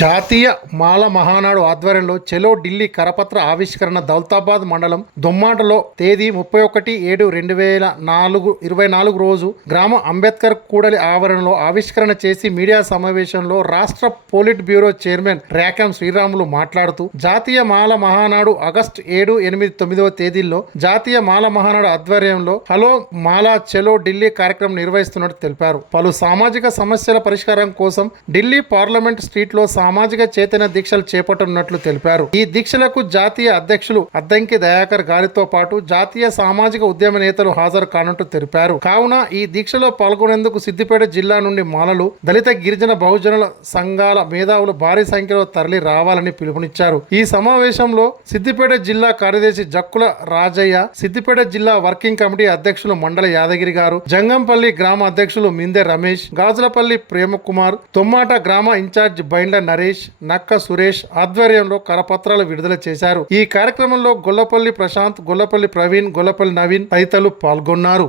జాతీయ మాల మహానాడు ఆధ్వర్యంలో చెలో ఢిల్లీ కరపత్ర ఆవిష్కరణ దౌలతాబాద్ మండలం దొమ్మాటలో తేదీ ముప్పై ఒకటి ఏడు రెండు వేల నాలుగు ఇరవై నాలుగు రోజు గ్రామ అంబేద్కర్ కూడలి ఆవరణలో ఆవిష్కరణ చేసి మీడియా సమావేశంలో రాష్ట్ర polit bureau chairman Rekham Sriramulu మాట్లాడుతూ జాతీయ మాల మహానాడు ఆగస్టు ఏడు ఎనిమిది తొమ్మిదవ తేదీల్లో జాతీయ మాల మహానాడు ఆధ్వర్యంలో హలో మాలా చెలో ఢిల్లీ కార్యక్రమం నిర్వహిస్తున్నట్టు తెలిపారు. పలు సామాజిక సమస్యల పరిష్కారం కోసం ఢిల్లీ పార్లమెంట్ స్ట్రీట్లో సా సామాజిక చేతన దీక్షలు చేపట్టనున్నట్లు తెలిపారు. ఈ దీక్షలకు జాతీయ అధ్యక్షులు అద్దంకి దయాకర్ గారితో పాటు జాతీయ సామాజిక ఉద్యమ నేతలు హాజరు కానున్నట్టు తెలిపారు. కావున ఈ దీక్షలో పాల్గొనేందుకు సిద్దిపేట జిల్లా నుండి మాలలు దళిత గిరిజన బహుజనుల సంఘాల మేధావులు భారీ సంఖ్యలో తరలి రావాలని పిలుపునిచ్చారు. ఈ సమావేశంలో సిద్దిపేట జిల్లా కార్యదర్శి జక్కుల రాజయ్య సిద్దిపేట జిల్లా వర్కింగ్ కమిటీ అధ్యక్షులు మండల యాదగిరి గారు జంగంపల్లి గ్రామ అధ్యక్షులు మిందె రమేష్ గాజులపల్లి ప్రేమకుమార్ తొమ్మాట గ్రామ ఇన్ఛార్జ్ బైండ్ల నరేష్ నక్క సురేష్ ఆధ్వర్యంలో కరపత్రాలు విడుదల చేశారు. ఈ కార్యక్రమంలో గొల్లపల్లి ప్రశాంత్ గొల్లపల్లి ప్రవీణ్ గొల్లపల్లి నవీన్ తదితరులు పాల్గొన్నారు.